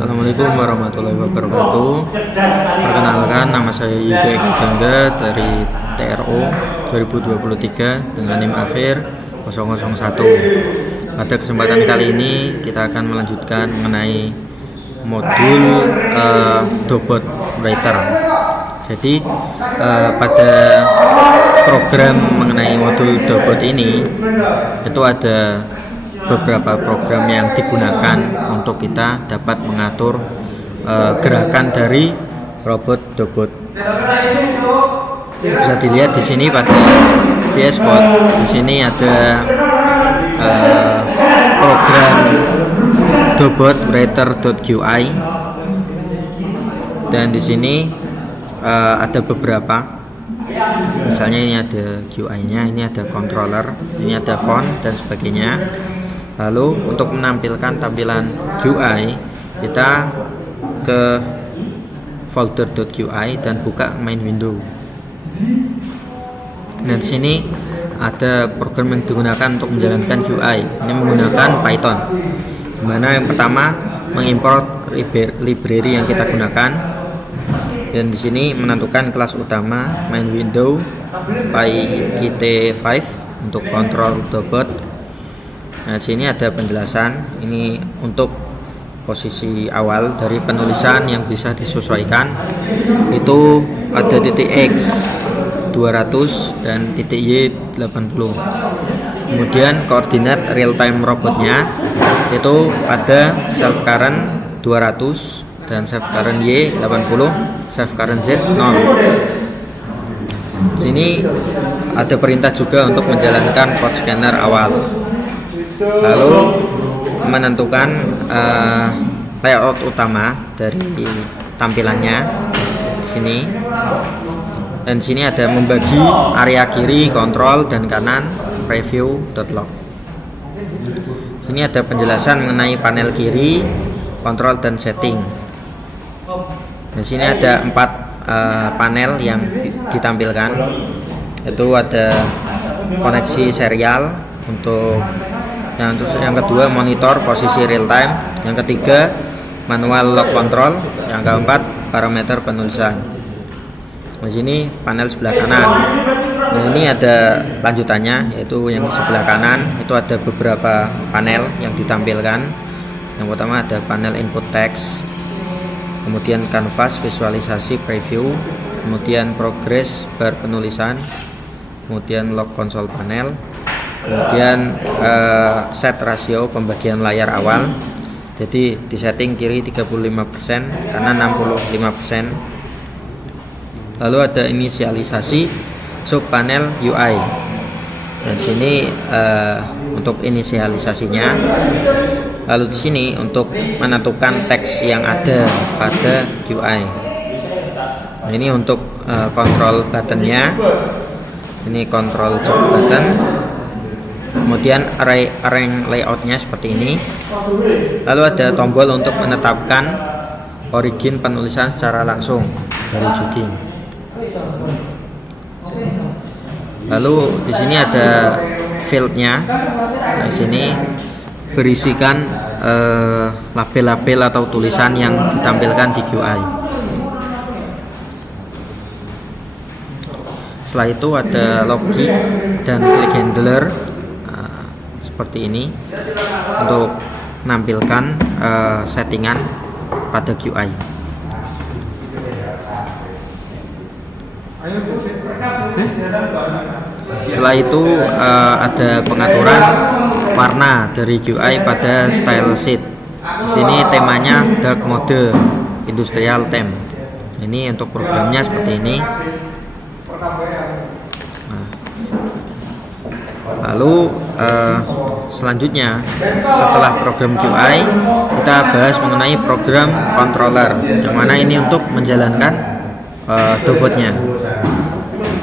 Assalamualaikum warahmatullahi wabarakatuh. Perkenalkan, nama saya Yuda Eka Gangga dari TRO 2023 dengan NIM akhir 001. Pada kesempatan kali ini kita akan melanjutkan mengenai modul Dobot Writer. Jadi pada program mengenai modul Dobot ini itu ada beberapa program yang digunakan untuk kita dapat mengatur gerakan dari robot Dobot. Bisa dilihat di sini pada VS Code. Di sini ada program Dobot Writer.qi dan di sini ada beberapa. Misalnya ini ada QI-nya, ini ada controller, ini ada font dan sebagainya. Lalu untuk menampilkan tampilan QI, kita ke folder.qi dan buka main window. Dan di sini ada program yang digunakan untuk menjalankan QI. Ini menggunakan Python. Dimana yang pertama mengimport library yang kita gunakan. Dan di sini menentukan kelas utama main window PyKit5 untuk kontrol Dobot. Nah, sini ada penjelasan. Ini untuk posisi awal dari penulisan yang bisa disesuaikan. Itu ada titik X 200 dan titik Y 80. Kemudian koordinat real time robotnya itu pada self current 200 dan self current Y 80, self current Z 0. Sini ada perintah juga untuk menjalankan port scanner awal. Lalu menentukan layout utama dari tampilannya sini. Dan sini ada membagi area kiri kontrol dan kanan preview.log. Sini ada penjelasan mengenai panel kiri, kontrol dan setting. Di sini ada 4 panel yang ditampilkan. Itu ada koneksi serial untuk yang kedua monitor posisi real time, yang ketiga manual log control, yang keempat parameter penulisan. Di sini panel sebelah kanan. Nah, ini ada lanjutannya, yaitu yang sebelah kanan itu ada beberapa panel yang ditampilkan. Yang pertama ada panel input text, kemudian canvas visualisasi preview, kemudian progress bar penulisan, kemudian log console panel, kemudian set rasio pembagian layar awal. Jadi di setting kiri 35%, kanan 65%. Lalu ada inisialisasi sub panel UI. Dan sini untuk inisialisasinya. Lalu di sini untuk menentukan teks yang ada pada UI. Nah, ini untuk kontrol buttonnya. Ini kontrol job button. Kemudian array layoutnya seperti ini. Lalu ada tombol untuk menetapkan origin penulisan secara langsung dari jogging. Lalu di sini ada fieldnya. Nah, di sini berisikan label-label atau tulisan yang ditampilkan di QI. Setelah itu ada logic dan click handler seperti ini untuk menampilkan settingan pada QI. Setelah itu ada pengaturan warna dari QI pada style sheet. Di sini temanya dark mode industrial theme. Ini untuk programnya seperti ini. Lalu selanjutnya setelah program QI kita bahas mengenai program controller, yang mana ini untuk menjalankan Dobotnya.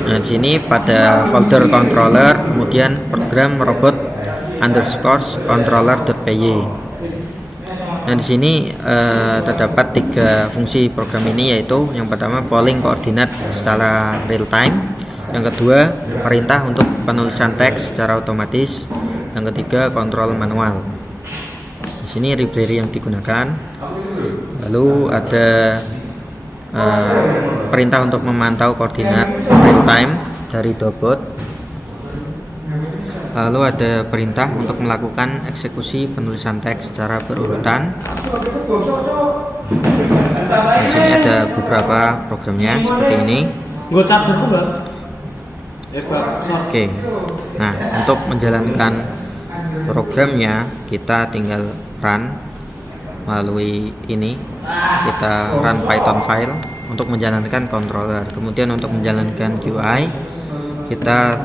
Nah, di sini pada folder controller, kemudian program robot underscore controller.py. Nah, di sini terdapat 3 fungsi program ini, yaitu yang pertama polling koordinat secara real time, yang kedua perintah untuk penulisan teks secara otomatis, yang ketiga kontrol manual. Di sini library yang digunakan. Lalu ada perintah untuk memantau koordinat real time dari Dobot. Lalu ada perintah untuk melakukan eksekusi penulisan teks secara berurutan. Di sini ada beberapa programnya seperti ini. Oke. Nah, untuk menjalankan programnya kita tinggal run melalui ini. Kita run Python file untuk menjalankan controller. Kemudian untuk menjalankan GUI kita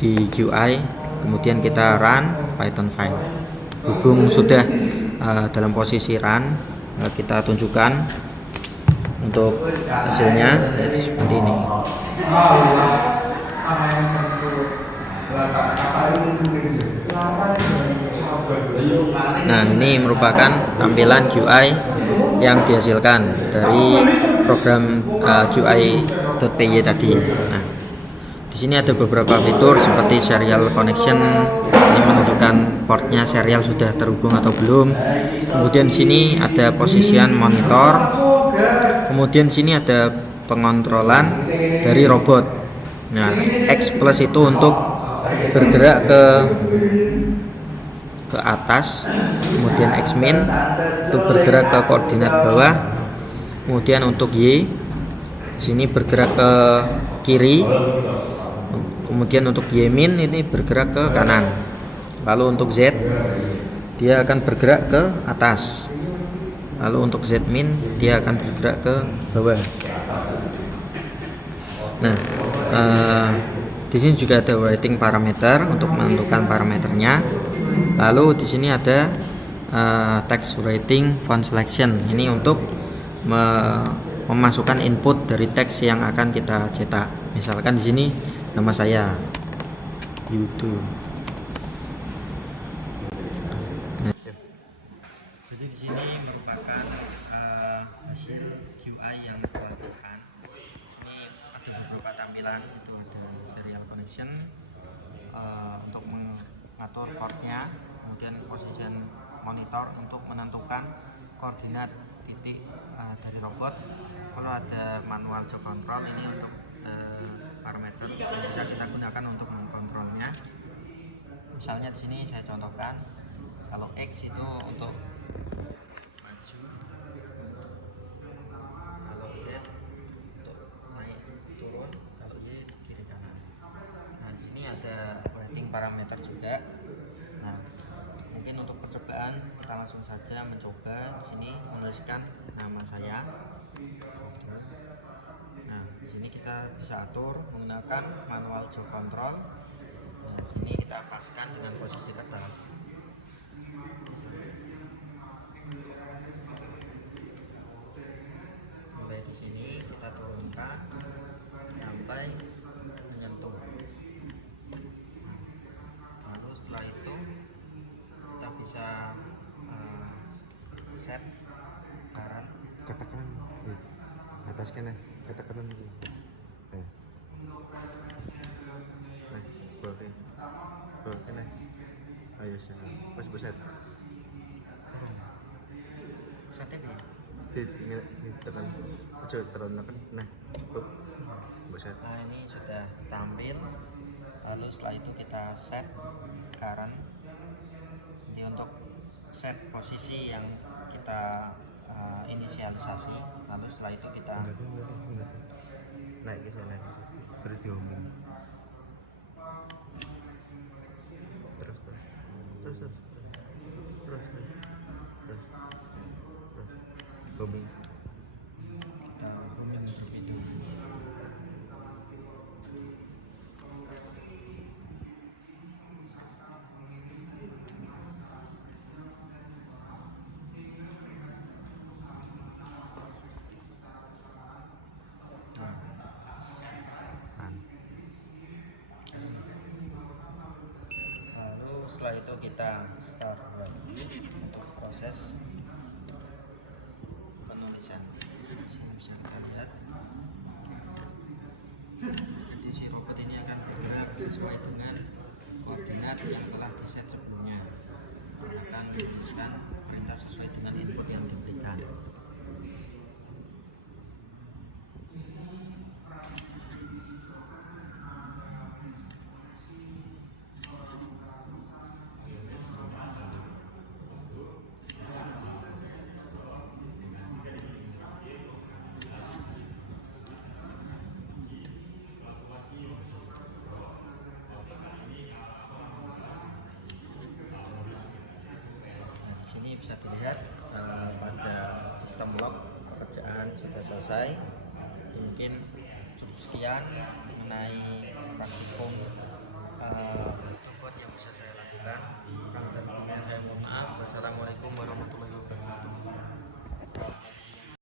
di GUI, kemudian kita run Python file. Berhubung sudah dalam posisi run, kita tunjukkan untuk hasilnya yaitu seperti ini. Nah, ini merupakan tampilan GUI yang dihasilkan dari program GUI.py tadi. Nah, di sini ada beberapa fitur seperti serial connection. Ini menunjukkan portnya serial sudah terhubung atau belum. Kemudian sini ada position monitor. Kemudian sini ada pengontrolan dari robot. Nah, X plus itu untuk bergerak ke atas, kemudian X min untuk bergerak ke koordinat bawah, kemudian untuk Y sini bergerak ke kiri, kemudian untuk Y min ini bergerak ke kanan, lalu untuk Z dia akan bergerak ke atas, lalu untuk Z min dia akan bergerak ke bawah. Nah, di sini juga ada writing parameter untuk menentukan parameternya. Lalu di sini ada text writing font selection. Ini untuk memasukkan input dari teks yang akan kita cetak. Misalkan di sini nama saya YouTube. Nah, jadi di sini merupakan hasil GUI yang dilakukan. Di sini ada beberapa tampilan, itu ada serial connection untuk mengatur portnya, kemudian position monitor untuk menentukan koordinat titik dari robot. Lalu ada manual job control, ini untuk parameter yang bisa kita gunakan untuk mengkontrolnya. Misalnya di sini saya contohkan, kalau X itu untuk maju, kalau Z untuk naik turun, kalau Y kiri kanan. Nah, di sini ada writing parameter juga. Nah, mungkin untuk percobaan kita langsung saja mencoba. Di sini menuliskan nama saya. Nah, di sini kita bisa atur menggunakan manual job control. Nah, di sini kita paskan dengan posisi kertas. Mulai di sini kita turunkan sampai menyentuh. Lalu setelah itu kita bisa set current. Katakan atas kena katakan bawah kena ayo sih pas buset Setnya ya? ini tekan aja terus nah buset. Nah, ini sudah tampil. Lalu setelah itu kita set current. Ini untuk set posisi yang kita inisialisasi. Lalu setelah itu kita naik ke sana beri dioming terus booming kita booming terlebih dahulu. Lalu setelah itu kita start lagi untuk proses penulisan. Sini bisa kita lihat. Jadi si robot ini akan bergerak sesuai dengan koordinat yang telah diset sebelumnya. Akan menuliskan perintah sesuai dengan input yang diberikan. dilihat pada sistem log pekerjaan sudah selesai. Itu mungkin cukup sekian mengenai praktikum yang bisa saya lakukan. Kurang lebihnya saya mohon maaf. Wassalamualaikum warahmatullahi wabarakatuh.